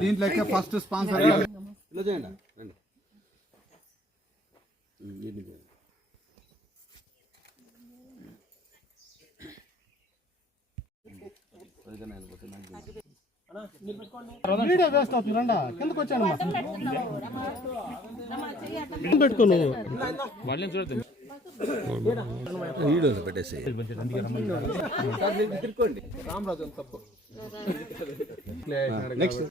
దీంట్లో first sponsor video waste అవుతుంది రండా కిందకు వచ్చాను పెట్టుకో నువ్వు వీడియోలో పెట్టేసి next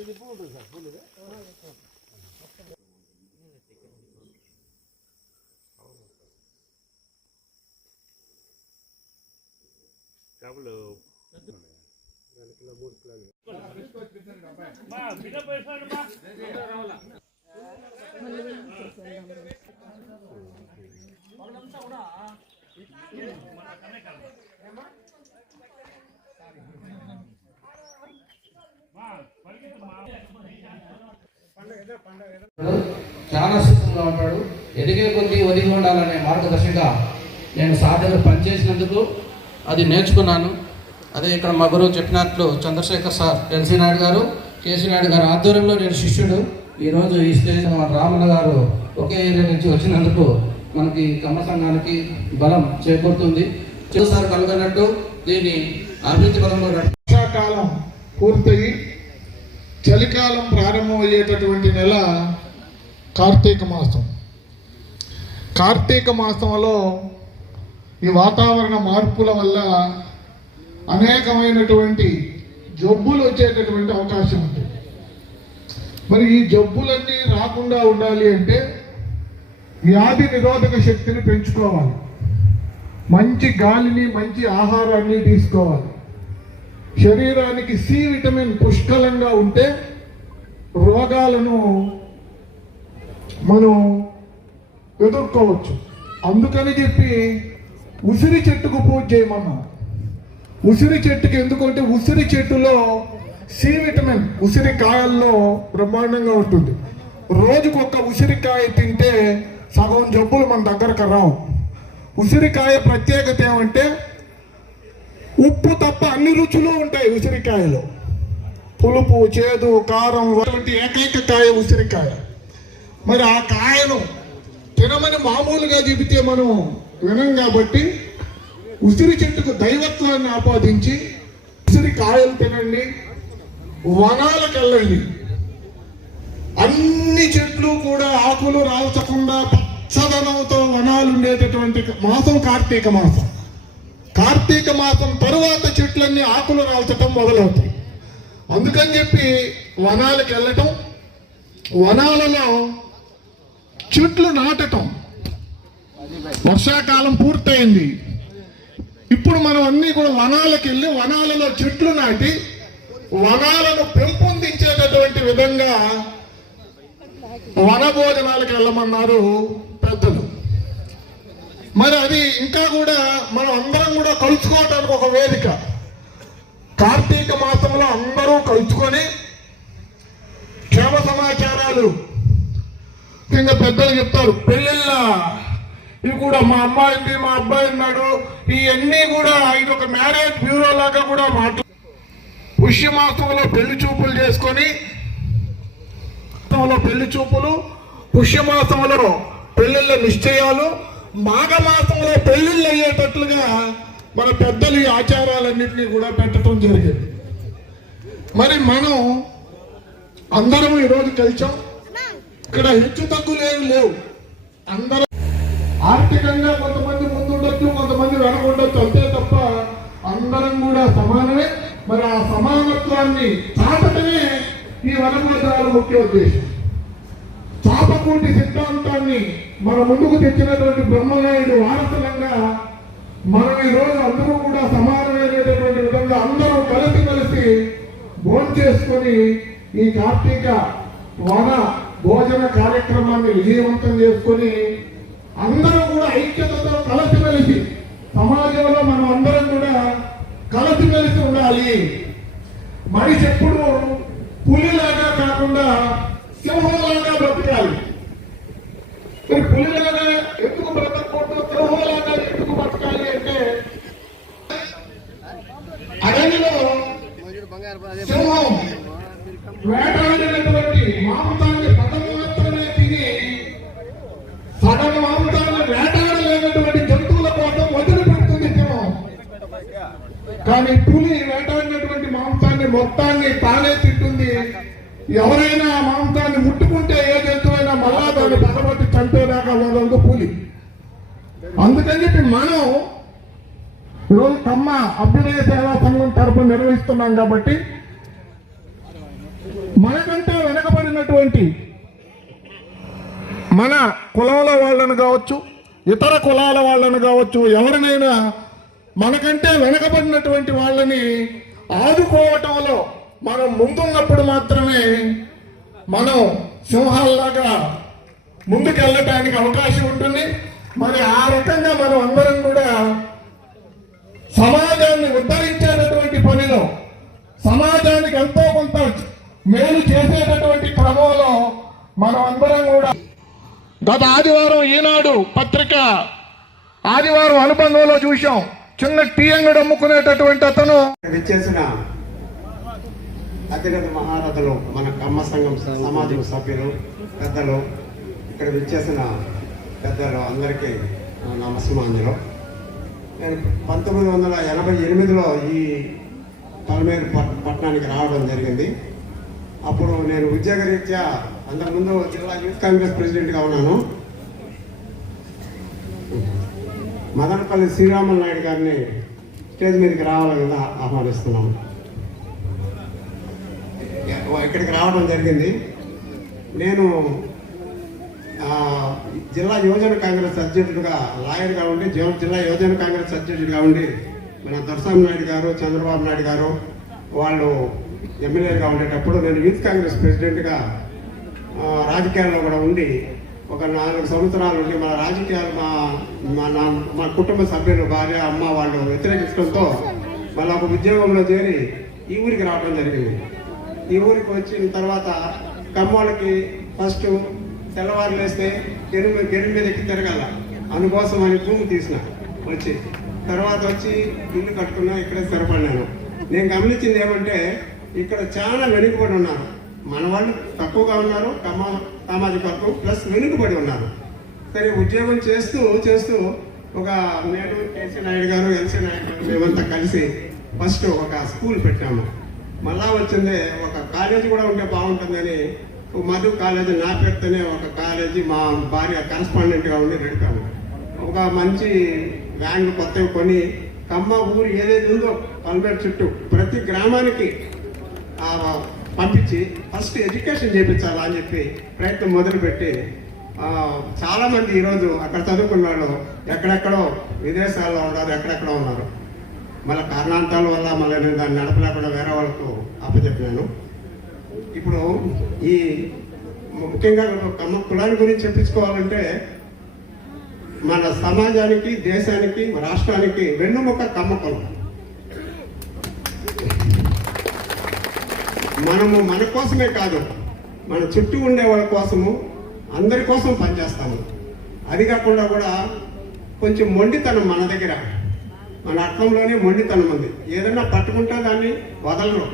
elini buldun sen bunu da. డబ్బులు మా బిడ్డ పైసలు మా రావాలా కూడా చాలా సుఖంగా ఉంటాడు. ఎదిగే కొద్దీ ఒదిగి ఉండాలనే మార్గదర్శక నేను సార్ పనిచేసినందుకు అది నేర్చుకున్నాను. అదే ఇక్కడ మా గురువు చెప్పినట్లు చంద్రశేఖర్ సార్ ఎన్సీ నాయుడు గారు కేసీ నాయుడు గారు ఆధ్వర్యంలో నేను శిష్యుడు. ఈరోజు ఈ స్టేజ్ రామన్న గారు ఒకే ఏరియా నుంచి వచ్చినందుకు మనకి కమ్మ సంఘానికి బలం చేకూరుతుంది. సార్ కనుగొన్నట్టు దీన్ని అభివృద్ధి పదంలో వర్షాకాలం పూర్తయి. చలికాలం ప్రారంభమయ్యేటటువంటి నెల కార్తీక మాసం. కార్తీక మాసంలో ఈ వాతావరణ మార్పుల వల్ల అనేకమైనటువంటి జబ్బులు వచ్చేటటువంటి అవకాశం ఉంటుంది. మరి ఈ జబ్బులన్నీ రాకుండా ఉండాలి అంటే వ్యాధి నిరోధక శక్తిని పెంచుకోవాలి. మంచి గాలిని మంచి ఆహారాన్ని తీసుకోవాలి. శరీరానికి సి విటమిన్ పుష్కలంగా ఉంటే రోగాలను మనం ఎదుర్కోవచ్చు. అందుకని చెప్పి ఉసిరి చెట్టుకు పూజ చేయమన్నా. ఉసిరి చెట్టుకి ఎందుకంటే ఉసిరి చెట్టులో సి విటమిన్ ఉసిరికాయల్లో బ్రహ్మాండంగా ఉంటుంది. రోజుకు ఒక ఉసిరికాయ తింటే సగం జబ్బులు మన దగ్గరకు రావు. ఉసిరికాయ ప్రత్యేకత ఏమంటే ఉప్పు తప్ప అన్ని రుచులు ఉంటాయి ఉసిరికాయలో. పులుపు చేదు కారం వంటి ఏకైక కాయ ఉసిరికాయ. మరి ఆ కాయను తినమని మామూలుగా చెబితే మనం వినం కాబట్టి ఉసిరి చెట్టుకు దైవత్వాన్ని ఆపాదించి ఉసిరి కాయలు తినండి. వనాలకు వెళ్ళండి అన్ని చెట్లు కూడా ఆకులు రాల్చకుండా పచ్చదనంతో వనాలు ఉండేటటువంటి మాసం కార్తీక మాసం. కార్తీక మాసం తరువాత చెట్లన్నీ ఆకులు రాల్చటం మొదలవుతాయి. అందుకని చెప్పి వనాలకు వెళ్ళటం వనాలలో చెట్లు నాటటం వర్షాకాలం పూర్తయింది. ఇప్పుడు మనం అన్ని కూడా వనాలకు వెళ్ళి వనాలలో చెట్లు నాటి వనాలను పెంపొందించేటటువంటి విధంగా వన భోజనాలకు వెళ్ళమన్నారు మరి అది ఇంకా కూడా మనం అందరం కూడా కలుసుకోవడానికి ఒక వేదిక. కార్తీక మాసంలో అందరూ కలుసుకొని క్షేమ సమాచారాలు. ఇంకా పెద్దలు చెప్తారు పెళ్ళిళ్ళ ఇవి కూడా మా అమ్మాయింది మా అబ్బాయి ఉన్నాడు. ఇవన్నీ కూడా ఇది ఒక మ్యారేజ్ బ్యూరో లాగా కూడా మాట్లా పుష్యమాసంలో పెళ్ళి చూపులు చేసుకొని పెళ్ళి చూపులు పుష్యమాసంలో పెళ్ళిళ్ళ నిశ్చయాలు మాఘమాసంలో పెళ్ళిళ్ళు అయ్యేటట్లుగా మన పెద్దలు ఈ ఆచారాలన్నింటినీ కూడా పెట్టడం జరిగింది. మరి మనం అందరం ఈరోజు కలిసాం. ఇక్కడ హెచ్చు తగ్గులేవి లేవు. అందరం ఆర్థికంగా కొంతమంది ముందుండొచ్చు కొంతమంది వెనకుండొచ్చు అంతే తప్ప అందరం కూడా సమానమే. మరి ఆ సమానత్వాన్ని చాటమే ఈ వనభోజనాల ముఖ్య ఉద్దేశం. చాపకూటి సిద్ధాంతాన్ని మన ముందుకు తెచ్చినటువంటి బ్రహ్మనాయుడు వారసులంగా మనం ఈ రోజు అందరూ కూడా సమానమైనటువంటి విధంగా అందరూ కలిసి కలిసి భోంచేసుకొని చేసుకొని ఈ కార్తీక వన భోజన కార్యక్రమాన్ని విజయవంతం చేసుకొని అందరూ కూడా ఐక్యతతో కలిసిమెలిసి సమాజంలో మనం అందరం కూడా కలిసిమెలిసి ఉండాలి. మనిషి ఎప్పుడు పులిలాగా కాకుండా సింహంలాగా బ్రతకాలి. మరి పులిలాగా ఎందుకు బ్రతకూడదు సింహంలాగా ఎందుకు బతకాలి అంటే అడవిలో సింహం వేటాడినటువంటి మాంసాన్ని పదం మాత్రమే తిని సగం మాంసాన్ని వేటాడలేనటువంటి జంతువుల కోసం వదిలిపెడుతుంది సింహం. కానీ పులి వేటాడినటువంటి మాంసాన్ని మొత్తాన్ని తానే తింటుంది. ఎవరైనా ఆ మాంసాన్ని ముట్టుకుంటే ఏ జంతువైనా మళ్ళా దాన్ని చంపేదాకా వదలదు కూలి. అందుకని చెప్పి మనం ఈరోజు కమ్మ అభ్యుదయ సేవా సంఘం తరపున నిర్వహిస్తున్నాం కాబట్టి మనకంటే వెనకబడినటువంటి మన కులంలో వాళ్ళను కావచ్చు ఇతర కులాల వాళ్ళను కావచ్చు ఎవరినైనా మనకంటే వెనకబడినటువంటి వాళ్ళని ఆదుకోవటంలో మనం ముందున్నప్పుడు మాత్రమే మనం సింహాల్లాగా ముందుకెళ్ళటానికి అవకాశం ఉంటుంది. మరి ఆ రకంగా మనం అందరం కూడా సమాజాన్ని ఉద్ధరించేటటువంటి పనిలో సమాజానికి ఎంతో కొంత మేలు చేసేటటువంటి క్రమంలో మనం అందరం కూడా గత ఆదివారం ఈనాడు పత్రిక ఆదివారం అనుబంధంలో చూశాం. చిన్న టీ అంగడి అమ్ముకునేటటువంటి అతను విచ్చేసిన అతిగత మహారథులు మన కమ్మ సంఘం సమాజం సభ్యులు పెద్దలు ఇక్కడ విచ్చేసిన పెద్దలు అందరికీ నా నేను పంతొమ్మిది వందల ఎనభై ఎనిమిదిలో ఈ పలమేరు పట్- పట్టణానికి రావడం జరిగింది. అప్పుడు నేను ఉద్యోగరీత్యా అంతకుముందు జిల్లా యూత్ కాంగ్రెస్ ప్రెసిడెంట్గా ఉన్నాను. మదనపల్లి శ్రీరాములు నాయుడు గారిని స్టేజ్ మీదకి రావాలని ఆహ్వానిస్తున్నాము ఇక్కడికి రావడం జరిగింది? నేను జిల్లా యువజన కాంగ్రెస్ అధ్యక్షుడిగా లాయర్గా ఉండి జి- జిల్లా యువజన కాంగ్రెస్ అధ్యక్షుడిగా ఉండి మన దొరసామి నాయుడు గారు చంద్రబాబు నాయుడు గారు వాళ్ళు ఎమ్మెల్యేగా ఉండేటప్పుడు నేను యూత్ కాంగ్రెస్ ప్రెసిడెంట్గా రాజకీయాల్లో కూడా ఉండి ఒక నాలుగు సంవత్సరాలు ఉండి మన రాజకీయాలు మా మా నా- మా కుటుంబ సభ్యులు భార్య అమ్మ వాళ్ళు వ్యతిరేకించడంతో మళ్ళీ ఒక ఉద్యోగంలో చేరి ఈ ఊరికి రావడం జరిగింది. ఈ ఊరికి వచ్చిన తర్వాత కమ్మోళ్ళకి ఫస్ట్ తెల్లవారు లేస్తే గెరు గెరు మీద ఎక్కి తిరగాల. అందుకోసం అని భూమి తీసిన. వచ్చి. తర్వాత వచ్చి ఇల్లు కట్టుకున్నా ఇక్కడే స్థిరపడినాను. నేను గమనించింది ఏమంటే ఇక్కడ చాలా వెనుకబడి ఉన్నారు. మన వాళ్ళు తక్కువగా ఉన్నారు కమా సామాజిక వర్గం ప్లస్ వెనుకబడి ఉన్నారు. సరే ఉద్యోగం చేస్తూ చేస్తూ ఒక నేను కేసీ నాయుడు గారు ఎల్సీ నాయుడు గారు మేమంతా కలిసి ఫస్ట్ ఒక స్కూల్ పెట్టాము. మళ్ళా వచ్చింది ఒక కాలేజీ కూడా ఉంటే బాగుంటుందని మధు కాలేజీ నా పేరుతోనే ఒక కాలేజీ మా భార్య కరస్పాండెంట్గా ఉండి నడిపాము ఒక మంచి వ్యాన్లు కొత్తవి కొని కమ్మ ఊరు ఏదైతే ఉందో పల్మేరు చుట్టూ ప్రతి గ్రామానికి పంపించి ఫస్ట్ ఎడ్యుకేషన్ చేయించాలా అని చెప్పి ప్రయత్నం మొదలుపెట్టి చాలామంది ఈరోజు అక్కడ చదువుకున్న వాళ్ళు ఎక్కడెక్కడో విదేశాల్లో ఉన్నారు ఎక్కడెక్కడో ఉన్నారు. మళ్ళీ కారణాంతాల వల్ల మళ్ళీ నేను దాన్ని నడపలేకుండా వేరే వాళ్ళకు అప్పచెప్పినాను ఇప్పుడు ఈ ముఖ్యంగా కమ్మ కులాన్ని గురించి చెప్పించుకోవాలంటే మన సమాజానికి దేశానికి రాష్ట్రానికి వెన్నుముక కమ్మ కులం. మనము మన కోసమే కాదు మన చుట్టూ ఉండే వాళ్ళ కోసము అందరి కోసం పనిచేస్తాము. అది కాకుండా కూడా కొంచెం మొండితనం మన దగ్గర. మన అర్థంలోనే మొండితనం ఉంది. ఏదైనా పట్టుకుంటా దాన్ని వదలరు.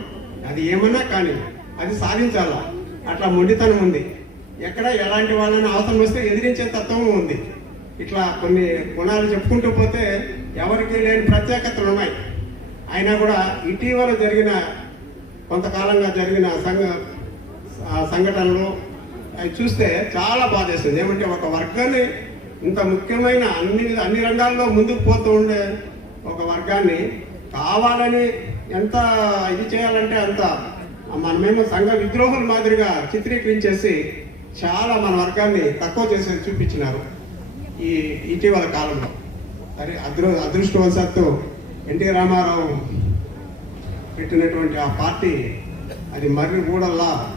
అది ఏమన్నా కానీ అది సాధించాలా. అట్లా మొండితనం ఉంది. ఎక్కడ ఎలాంటి వాళ్ళని అవసరం వస్తే ఎదిరించే తత్వం ఉంది. ఇట్లా కొన్ని గుణాలు చెప్పుకుంటూ పోతే ఎవరికి లేని ప్రత్యేకతలు ఉన్నాయి. అయినా కూడా ఇటీవల జరిగిన కొంతకాలంగా జరిగిన సంఘ సంఘటనలు అవి చూస్తే చాలా బాధేస్తుంది ఏమంటే ఒక వర్గాన్ని ఇంత ముఖ్యమైన అన్ని అన్ని రంగాల్లో ముందుకు పోతూ ఉండే ఒక వర్గాన్ని కావాలని ఎంత ఇది చేయాలంటే అంత మనమేమో సంఘ విద్రోహుల మాదిరిగా చిత్రీకరించేసి చాలా మన వర్గాన్ని తక్కువ చేసి చూపించినారు ఈ ఇటీవల కాలంలో. సరే అదృ అదృష్టవశాత్తు ఎన్టీ రామారావు పెట్టినటువంటి ఆ పార్టీ అది మర్రి గూడల్లా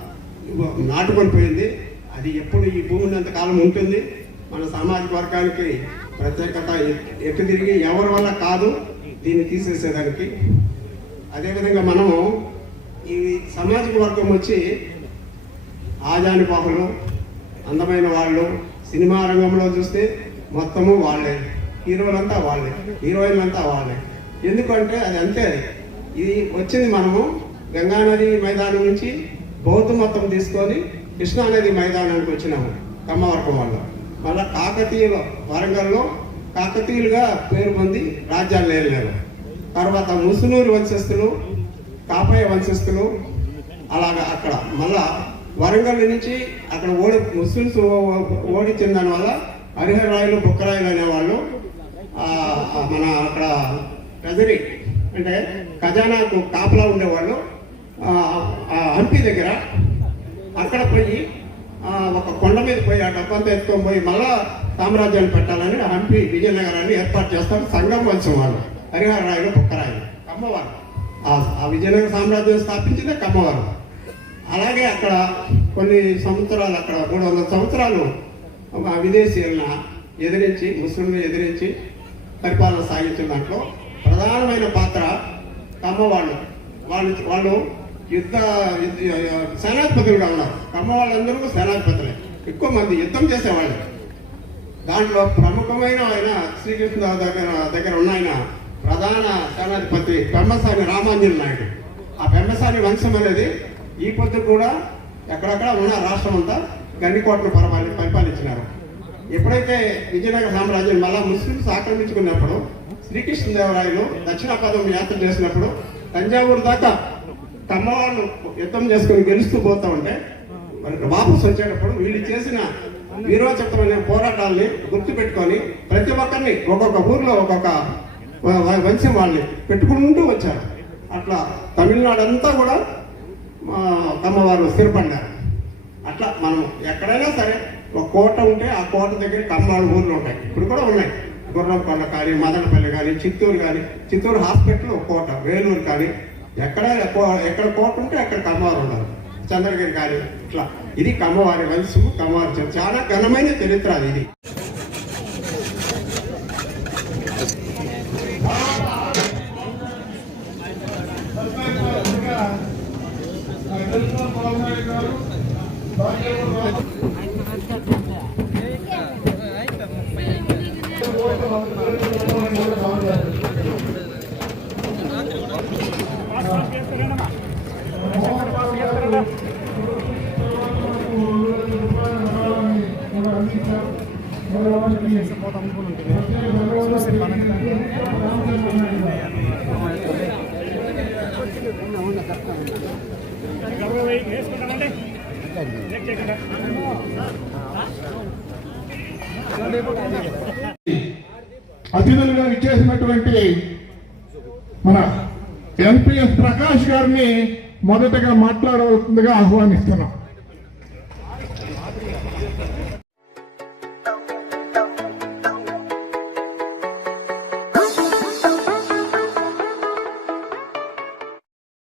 నాటుకొని పోయింది. అది ఎప్పుడు ఈ భూమి కాలం ఉంటుంది. మన సామాజిక వర్గానికి ప్రత్యేకత ఎ- ఎటు తిరిగి ఎవరి వల్ల కాదు దీన్ని తీసేసేదానికి. అదేవిధంగా మనము ఈ సమాజం వర్గం వచ్చి ఆజానుబాహులు అందమైన వాళ్ళు సినిమా రంగంలో చూస్తే మొత్తము వాళ్ళే. హీరోలంతా వాళ్ళే. హీరోయిన్లంతా వాళ్ళే. ఎందుకంటే అది అంతే ఇది వచ్చింది మనము గంగానది మైదానం నుంచి బౌద్ధ మొత్తం తీసుకొని కృష్ణానది మైదానానికి వచ్చినాము కమ్మవర్గం వాళ్ళు. మళ్ళీ కాకతీయుల వరంగల్లో కాకతీయులుగా పేరు పొంది రాజ్యాలు లేరు తర్వాత ముసునూరు వంశస్థులు కాపాయ వంశస్థులు అలాగా అక్కడ. మళ్ళా వరంగల్ నుంచి అక్కడ ఓడి ముస్లిమ్స్ ఓడించిన దానివల్ల హరిహరరాయలు బుక్కరాయలు అనేవాళ్ళు మన అక్కడ ట్రెజరీ అంటే ఖజానాకు కాపలా ఉండేవాళ్ళు. హంపి దగ్గర అక్కడ పోయి ఒక కొండ మీద పోయి ఆ డబ్బంతా ఎత్తుకొని పోయి మళ్ళా సామ్రాజ్యాన్ని పెట్టాలని హంపి విజయనగరాన్ని ఏర్పాటు చేస్తారు సంగం వంశం వాళ్ళు. హరిహరరాయలు బుక్కరాయలు కమ్మవారు ఆ- విజయనగర సామ్రాజ్యం స్థాపించిందే కమ్మవారు. అలాగే అక్కడ కొన్ని సంవత్సరాలు అక్కడ మూడు వందల సంవత్సరాలు ఒక విదేశీయులను ఎదిరించి ముస్లింలు ఎదిరించి పరిపాలన సాగించిన దాంట్లో ప్రధానమైన పాత్ర కమ్మవాళ్ళు. వాళ్ళు వాళ్ళు యుద్ధ యుద్ధ- సేనాధిపతులుగా ఉన్నారు. కమ్మ వాళ్ళందరూ సేనాధిపతులే. ఎక్కువ మంది యుద్ధం చేసేవాళ్ళు. దాంట్లో ప్రముఖమైన ఆయన శ్రీకృష్ణ దగ్గర దగ్గర ఉన్న ఆయన ప్రధాన సేనాధిపతి పెమ్మసాని రామాంజన్ నాయుడు. ఆ పెమ్మసాని వంశం అనేది ఈ పొద్దు కూడా ఎక్కడెక్కడ ఉన్న రాష్ట్రం అంతా గన్నికోటను పరపాలి పరిపాలించినారు. ఎప్పుడైతే విజయనగర సామ్రాజ్యం మళ్ళా ముస్లింస్ ఆక్రమించుకున్నప్పుడు శ్రీకృష్ణదేవరాయలు దక్షిణాపదం యాత్ర చేసినప్పుడు తంజావూరు దాకా కమ్మవాళ్ళు యుద్ధం చేసుకుని గెలుస్తూ పోతా ఉంటే మరి వాపసు వచ్చేటప్పుడు వీళ్ళు చేసిన వీరోచితమైన పోరాటాల్ని గుర్తుపెట్టుకొని ప్రతి ఒక్కరిని ఒక్కొక్క ఊర్లో ఒక్కొక్క వంశం వాళ్ళని పెట్టుకుంటూ వచ్చారు. అట్లా తమిళనాడు అంతా కూడా కమ్మవారు స్థిరపడినారు. అట్లా మనం ఎక్కడైనా సరే ఒక కోట ఉంటే ఆ కోట దగ్గర కమ్మవాళ్ళ ఊర్లు ఉంటాయి. ఇప్పుడు కూడా ఉన్నాయి. గుర్రంకొండ కానీ మదనపల్లి కానీ చిత్తూరు కానీ చిత్తూరు హాస్పిటల్ ఒక కోట వేలూరు కానీ ఎక్కడ కో- ఎక్కడ కోట ఉంటే అక్కడ కమ్మవారు ఉన్నారు. చంద్రగిరి కానీ ఇట్లా. ఇది కమ్మవారి వంశము కమ్మవారి చాలా ఘనమైన చరిత్ర అది. ఇది అతిథులుగా ఇచ్చేసినటువంటి మన ఎన్పిఎస్ ప్రకాష్ గారిని మొదటగా మాట్లాడవలసిందిగా ఆహ్వానిస్తున్నాం.